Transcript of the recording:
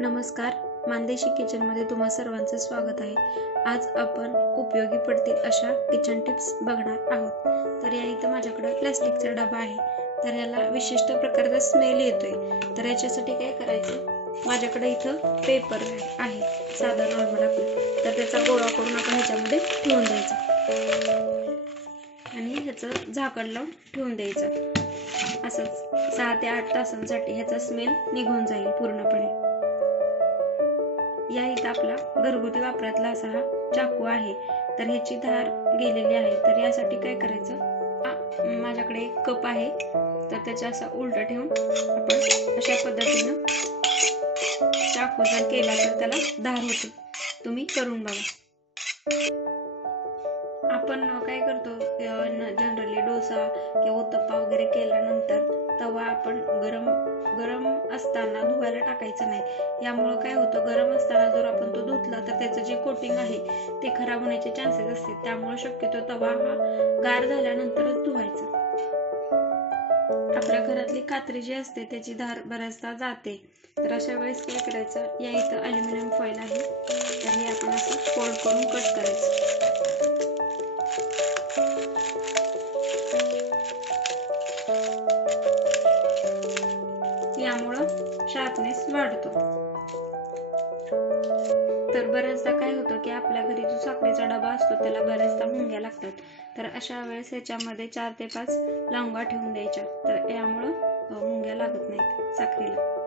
नमस्कार, मानदेशी किचनमध्ये तुम्हा सर्वांचं स्वागत आहे. आज आपण उपयोगी पडतील अशा किचन टिप्स बघणार आहोत. तर या इथं माझ्याकडे प्लास्टिकचा डबा आहे. तर याला विशिष्ट प्रकारचा स्मेल येतोय. तर याच्यासाठी काय करायचं, माझ्याकडे इथं पेपर आहे साधा नॉर्मल आपला. तर त्याचा गोळा करून आपण ह्याच्यामध्ये ठेवून द्यायचा आणि ह्याचं झाकण लावून ठेवून द्यायचं. असंच 6 ते 8 तासांसाठी ह्याचा स्मेल निघून जाईल पूर्णपणे. या इथं आपला घरगुती वापरातला असा हा चाकू आहे. तर ह्याची धार गेलेली आहे. तर यासाठी काय करायचं, माझ्याकडे एक कप आहे. तर त्याच्या असा उलटा ठेवून आपण अशा पद्धतीनं चाकू जर केला तर त्याला धार होते. तुम्ही करून बघा. आपण काय करतो, जनरली डोसा किंवा उत्तप्पा वगैरे केल्यानंतर तवा आपण गरम असताना धुवायला टाकायचं नाही. यामुळे काय होतं, गरम असताना जर आपण तो धुतला तर त्याचं जे कोटिंग आहे ते खराब होण्याचे चान्सेस असते. त्यामुळे शक्यतो तवा हा गार झाल्यानंतरच धुवायचा. आपल्या घरातली कात्री जी असते त्याची धार बऱ्याचदा जाते. तर अशा वेळेस काय करायचं, या इथं अल्युमिनियम फॉईल आहे. तर हे आपण असं फोल्ड करून कट करायचं. यामुळं शार्पनेस वाढतो. तर बऱ्याचदा काय होतं की आपल्या घरी जो साखरेचा डबा असतो त्याला बऱ्याचदा मुंग्या लागतात. तर अशा वेळेस ह्याच्यामध्ये 4 ते 5 लवंगा ठेवून द्यायच्या. तर यामुळं मुंग्या लागत नाहीत साखरेला.